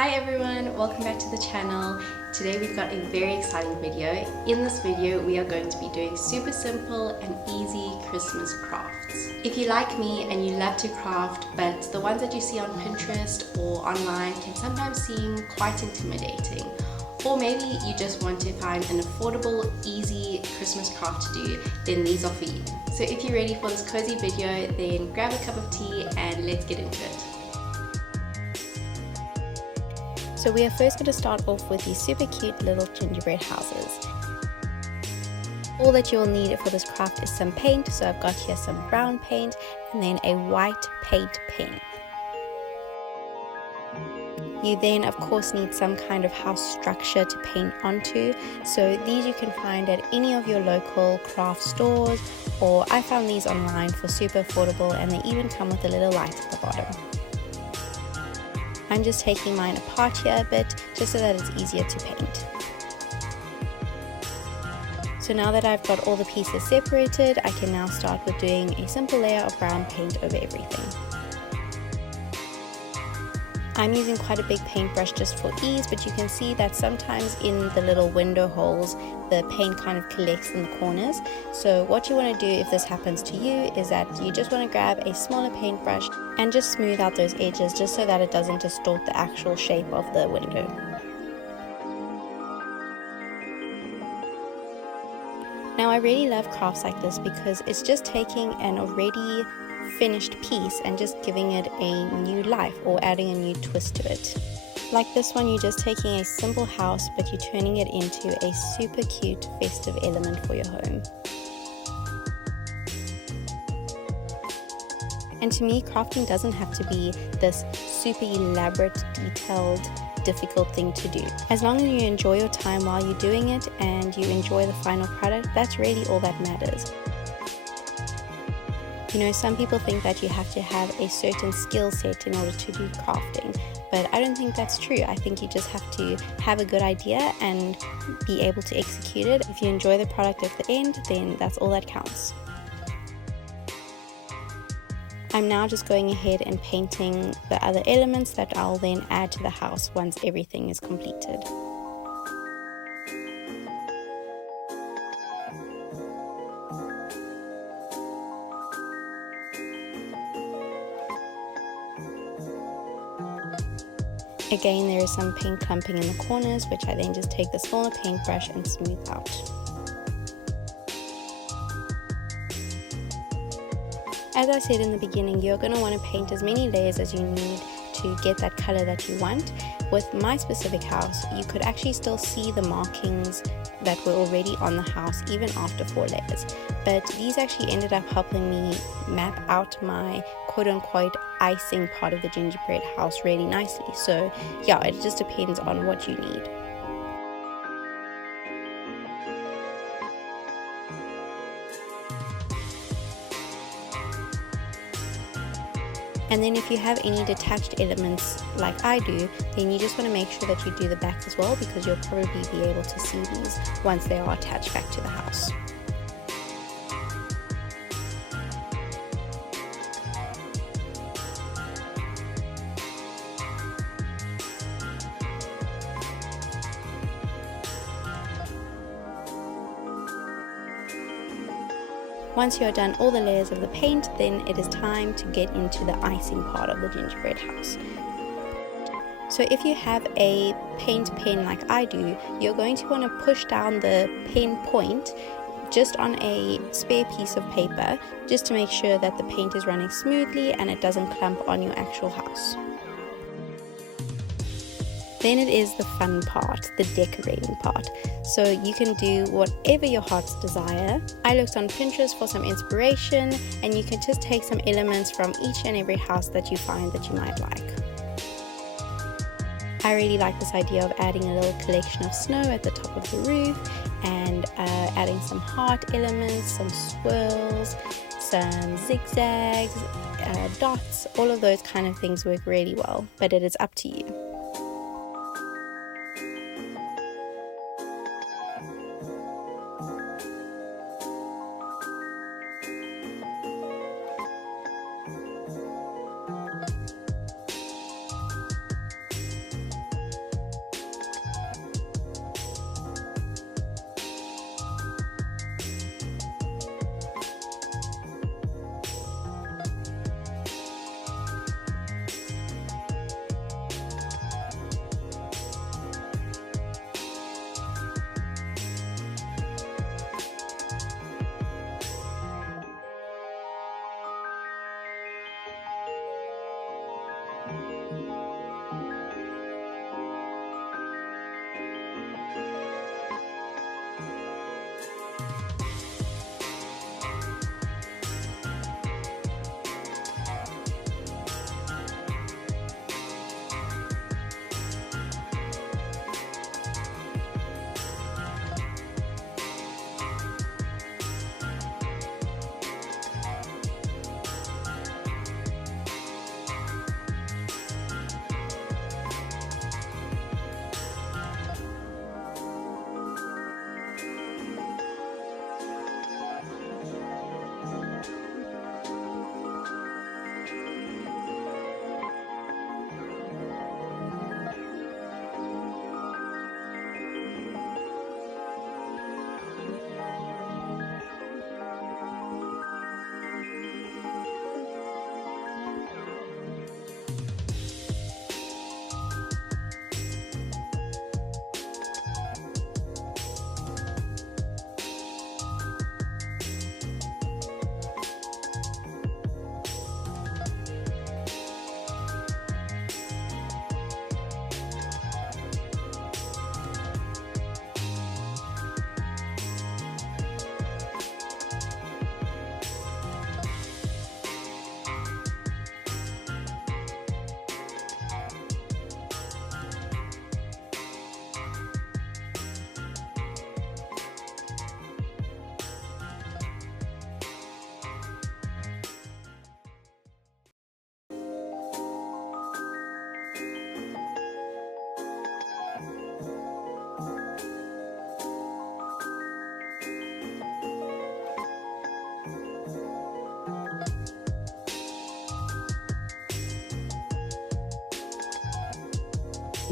Hi everyone, welcome back to the channel. Today we've got a very exciting video. In this video we are going to be doing super simple and easy Christmas crafts. If you like me and you love to craft, but the ones that you see on Pinterest or online can sometimes seem quite intimidating, or maybe you just want to find an affordable, easy Christmas craft to do, then these are for you. So if you're ready for this cozy video, then grab a cup of tea and let's get into it. So we are first going to start off with these super cute little gingerbread houses. All that you'll need for this craft is some paint. So I've got here some brown paint and then a white paint pen. You then of course need some kind of house structure to paint onto. So these you can find at any of your local craft stores, or I found these online for super affordable, and they even come with a little light at the bottom. I'm just taking mine apart here a bit, just so that it's easier to paint. So now that I've got all the pieces separated, I can now start with doing a simple layer of brown paint over everything. I'm using quite a big paintbrush just for ease, but you can see that sometimes in the little window holes, the paint kind of collects in the corners. So what you want to do if this happens to you is that you just want to grab a smaller paintbrush and just smooth out those edges, just so that it doesn't distort the actual shape of the window. Now I really love crafts like this because it's just taking an already finished piece and just giving it a new life or adding a new twist to it. Like this one, you're just taking a simple house but you're turning it into a super cute festive element for your home. And to me, crafting doesn't have to be this super elaborate, detailed, difficult thing to do. As long as you enjoy your time while you're doing it and you enjoy the final product, that's really all that matters. You know, some people think that you have to have a certain skill set in order to do crafting, but I don't think that's true. I think you just have to have a good idea and be able to execute it. If you enjoy the product at the end, then that's all that counts. I'm now just going ahead and painting the other elements that I'll then add to the house once everything is completed. Again, there is some paint clumping in the corners, which I then just take the smaller paintbrush and smooth out. As I said in the beginning, you're going to want to paint as many layers as you need to get that color that you want. With my specific house, you could actually still see the markings that were already on the house even after 4 layers. But these actually ended up helping me map out my quote-unquote icing part of the gingerbread house really nicely. So yeah, it just depends on what you need. And then if you have any detached elements like I do, then you just want to make sure that you do the back as well, because you'll probably be able to see these once they are attached back to the house. Once you're done all the layers of the paint, then it is time to get into the icing part of the gingerbread house. So if you have a paint pen like I do, you're going to want to push down the pen point just on a spare piece of paper, just to make sure that the paint is running smoothly and it doesn't clump on your actual house. Then it is the fun part, the decorating part. So you can do whatever your heart's desire. I looked on Pinterest for some inspiration, and you can just take some elements from each and every house that you find that you might like. I really like this idea of adding a little collection of snow at the top of the roof, and adding some heart elements, some swirls, some zigzags, dots. All of those kind of things work really well, but it is up to you.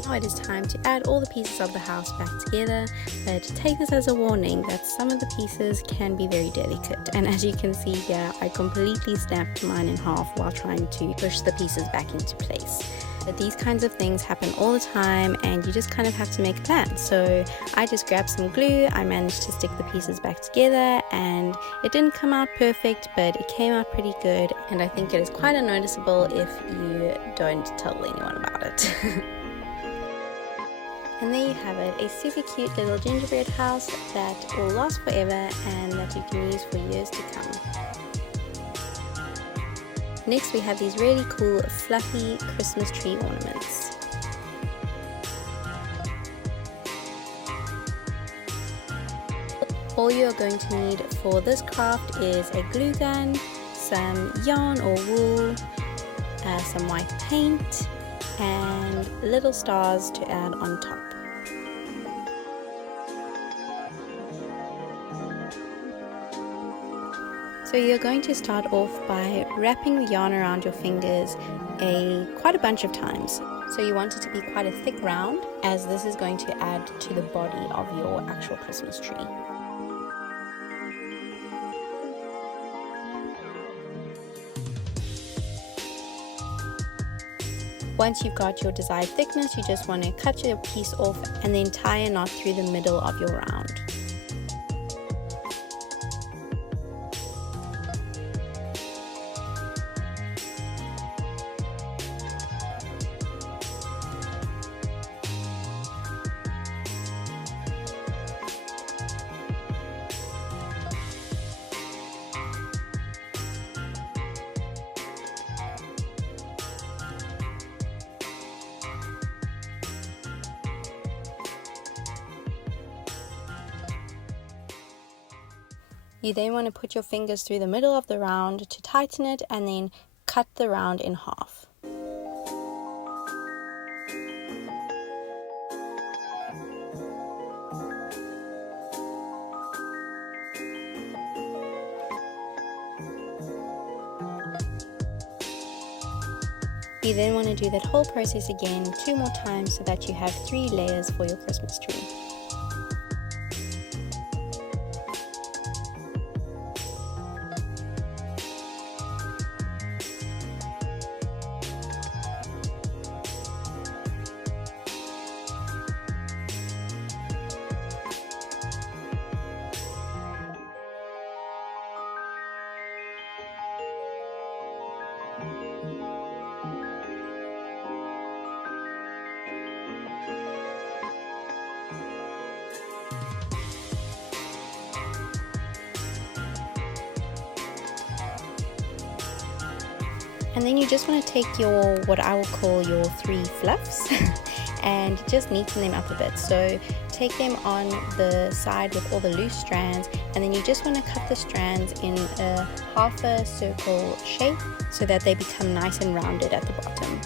Now it is time to add all the pieces of the house back together, but take this as a warning that some of the pieces can be very delicate, and as you can see here, I completely snapped mine in half while trying to push the pieces back into place. But these kinds of things happen all the time and you just kind of have to make a plan. So I just grabbed some glue, I managed to stick the pieces back together, and it didn't come out perfect, but it came out pretty good, and I think it is quite unnoticeable if you don't tell anyone about it. And there you have it, a super cute little gingerbread house that will last forever and that you can use for years to come. Next we have these really cool fluffy Christmas tree ornaments. All you are going to need for this craft is a glue gun, some yarn or wool, some white paint, and little stars to add on top. So you're going to start off by wrapping the yarn around your fingers quite a bunch of times. So you want it to be quite a thick round, as this is going to add to the body of your actual Christmas tree. Once you've got your desired thickness, you just want to cut your piece off and then tie a knot through the middle of your round. You then want to put your fingers through the middle of the round to tighten it and then cut the round in half. You then want to do that whole process again 2 more times so that you have 3 layers for your Christmas tree. And then you just want to take your, what I will call your 3 fluffs and just neaten them up a bit. So take them on the side with all the loose strands, and then you just want to cut the strands in a half a circle shape so that they become nice and rounded at the bottom.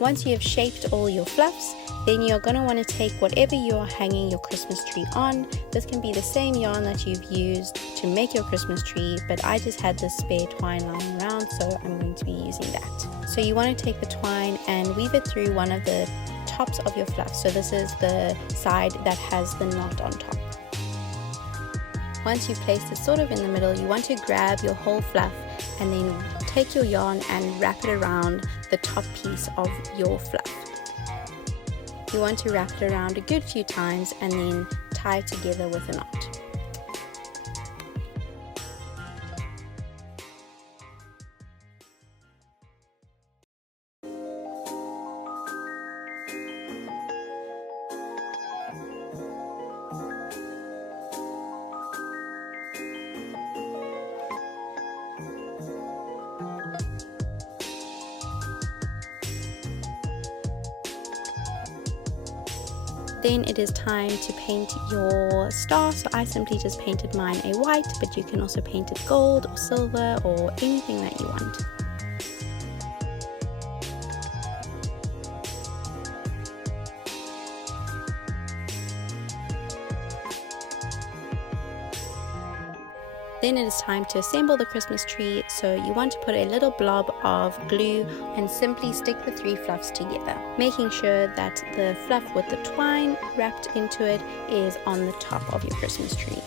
Once you have shaped all your fluffs, then you're going to want to take whatever you're hanging your Christmas tree on. This can be the same yarn that you've used to make your Christmas tree, but I just had this spare twine lying around, so I'm going to be using that. So you want to take the twine and weave it through one of the tops of your fluff. So this is the side that has the knot on top. Once you've placed it sort of in the middle, you want to grab your whole fluff and then take your yarn and wrap it around the top piece of your fluff. You want to wrap it around a good few times and then tie it together with a knot. Then it is time to paint your star. So I simply just painted mine a white, but you can also paint it gold or silver or anything that you want. Then it is time to assemble the Christmas tree. So you want to put a little blob of glue and simply stick the 3 fluffs together, making sure that the fluff with the twine wrapped into it is on the top of your Christmas tree.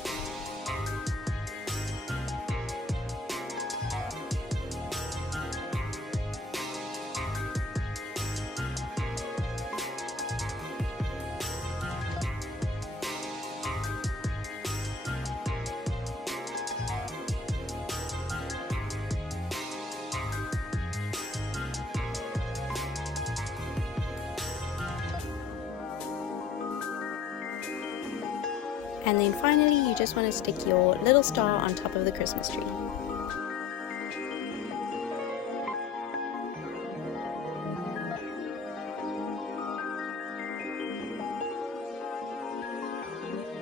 And then finally, you just want to stick your little star on top of the Christmas tree.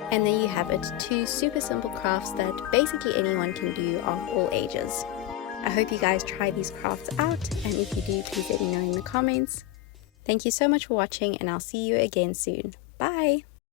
And there you have it, 2 super simple crafts that basically anyone can do of all ages. I hope you guys try these crafts out, and if you do, please let me know in the comments. Thank you so much for watching, and I'll see you again soon.